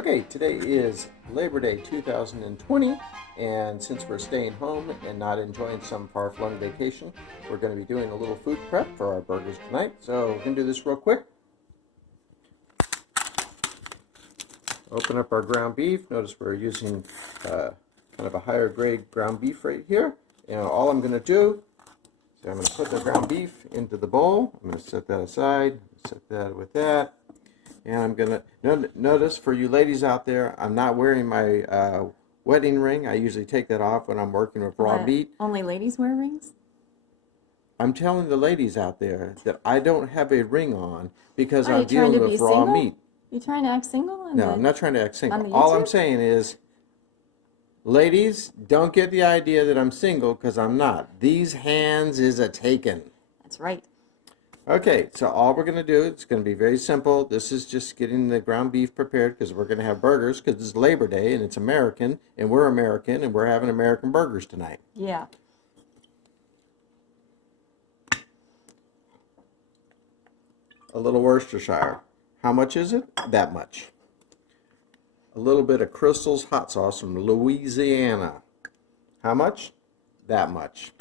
Okay, today is Labor Day 2020, and since we're staying home and not enjoying some far-flung vacation, we're going to be doing a little food prep for our burgers tonight. So we're going to do this real quick. Open up our ground beef. Notice we're using kind of a higher grade ground beef right here. And all I'm going to do is I'm going to put the ground beef into the bowl. I'm going to set that aside, set that with that. And I'm going to notice for you ladies out there, I'm not wearing my wedding ring. I usually take that off when I'm working with raw meat. Only ladies wear rings? I'm telling the ladies out there that I don't have a ring on because I'm dealing with raw meat. You trying to act single? No, I'm not trying to act single. All I'm saying is, ladies, don't get the idea that I'm single, because I'm not. These hands is a taken. That's right. Okay, so all we're going to do, it's going to be very simple. This is just getting the ground beef prepared because we're going to have burgers because it's Labor Day and it's American and we're having American burgers tonight. Yeah. A little Worcestershire. How much is it? That much. A little bit of Crystal's hot sauce from Louisiana. How much? That much.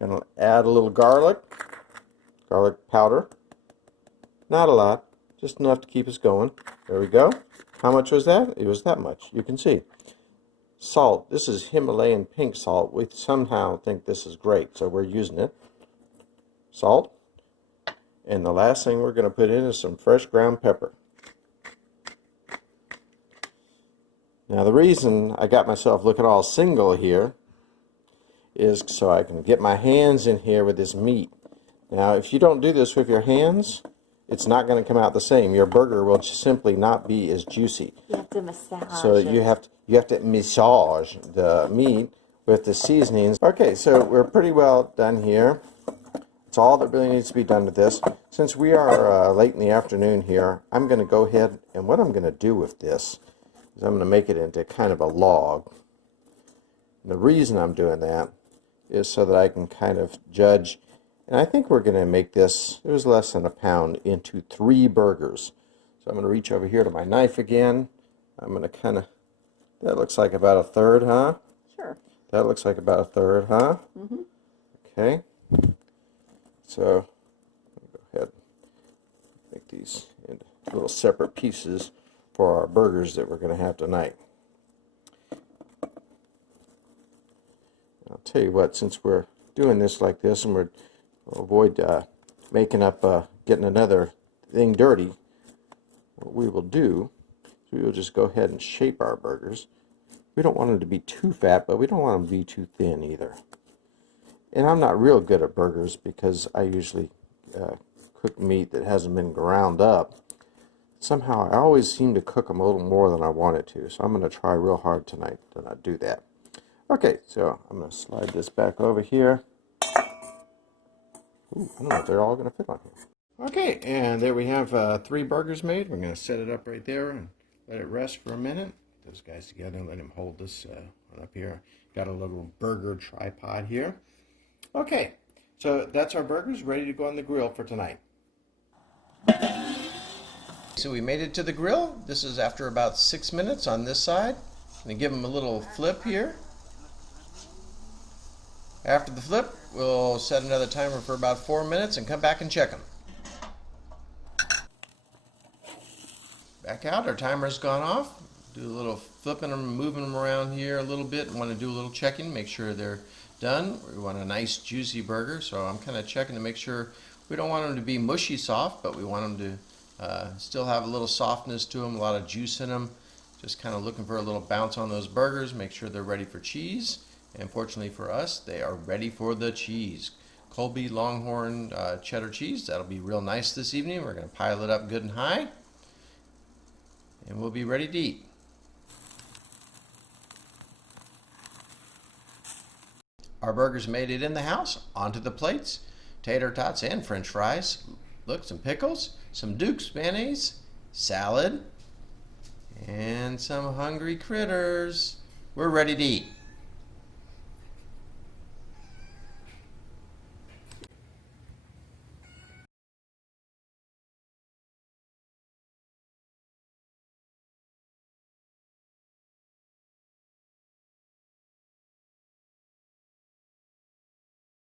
Gonna add a little garlic powder. Not a lot, just enough to keep us going. There we go. How much was that? It was that much. You can see. Salt. This is Himalayan pink salt. We somehow think this is great, so we're using it. Salt. And the last thing we're going to put in is some fresh ground pepper. Now the reason I got myself looking all single here is so I can get my hands in here with this meat. Now if you don't do this with your hands, it's not going to come out the same. Your burger will simply not be as juicy. You have to massage. So you have to massage the meat with the seasonings. Okay, so we're pretty well done here. That's all that really needs to be done with this. Since we are late in the afternoon here, I'm going to go ahead, and what I'm going to do with this is I'm going to make it into kind of a log. And the reason I'm doing that is so that I can kind of judge, and I think we're going to make this, it was less than a pound, into 3 burgers. So I'm going to reach over here to my knife again. I'm going to kind of, that looks like about a third, huh? Sure. That looks like about a third, huh? Mm-hmm. Okay. So, go ahead and make these into little separate pieces for our burgers that we're going to have tonight. I'll tell you what, since we're doing this like this and we'll avoid making up, getting another thing dirty, what we will do is we will just go ahead and shape our burgers. We don't want them to be too fat, but we don't want them to be too thin either. And I'm not real good at burgers because I usually cook meat that hasn't been ground up. Somehow I always seem to cook them a little more than I wanted to, so I'm going to try real hard tonight to not do that. Okay, so I'm going to slide this back over here. Ooh, I don't know if they're all going to fit on here. Okay, and there we have 3 burgers made. We're going to set it up right there and let it rest for a minute. Put those guys together and let him hold this one up here. Got a little burger tripod here. Okay, so that's our burgers ready to go on the grill for tonight. So we made it to the grill. This is after about 6 minutes on this side. I'm going to give them a little flip here. After the flip, we'll set another timer for about 4 minutes and come back and check them. Back out, our timer's gone off. Do a little flipping them, moving them around here a little bit. Want to do a little checking, make sure they're done. We want a nice juicy burger, so I'm kind of checking to make sure we don't want them to be mushy soft, but we want them to still have a little softness to them, a lot of juice in them. Just kind of looking for a little bounce on those burgers, make sure they're ready for cheese. And fortunately for us, they are ready for the cheese. Colby Longhorn cheddar cheese, that'll be real nice this evening. We're going to pile it up good and high, and we'll be ready to eat. Our burgers made it in the house, onto the plates, tater tots and french fries. Look, some pickles, some Duke's mayonnaise, salad, and some hungry critters. We're ready to eat.